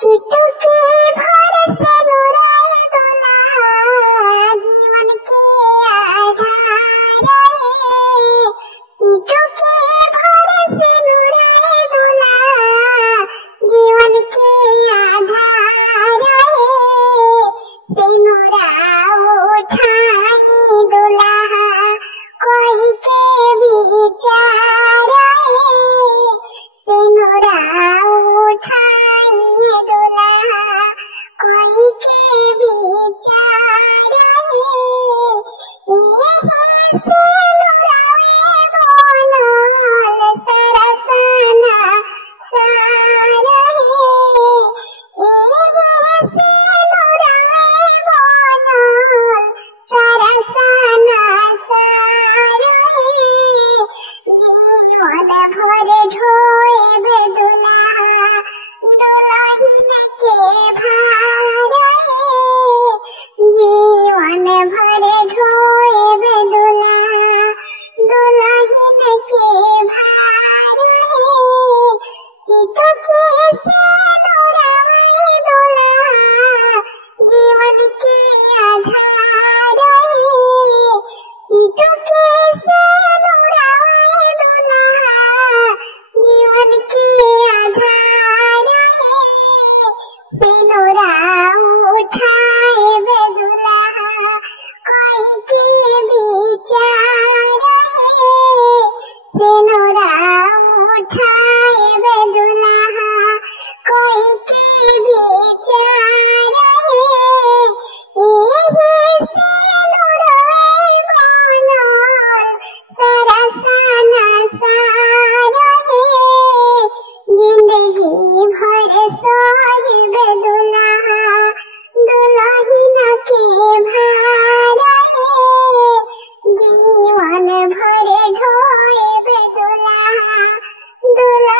चितुके भर से बुराई दुल्हा जीवन की आधार है। चितुके भर से बुराई दुल्हा जीवन की आधार है। सिनुरा उठाई दुल्हा कोई के विचार है। सिनुरा उठाई दुल्हा कोई के विचार है। यही सिनुरा बोनल सरसना सार है। यही सिनुरा बोनल सरसना सार है। जीवन भर ढोए दुल्हा दुल्हन के भार है। जीवन भर ढोए दुल्हा दुल्हन के भार है। चितुके सिनुरा दुल्हा जीवन की आधार है। चितुके सिनुरा दुल्हा जीवन की आधार है। सिनुरा उठाए दुल्हा कोई के विचार है। सिनुरा उठाए दुल्हा कोई के विचार है। यही सिनुरा बोनल सरसना सार है। जिंदगी भर सोहिब दुल्हा दुल्हन के भार है। जीवन भर ढोए दुल्हा दुल्हन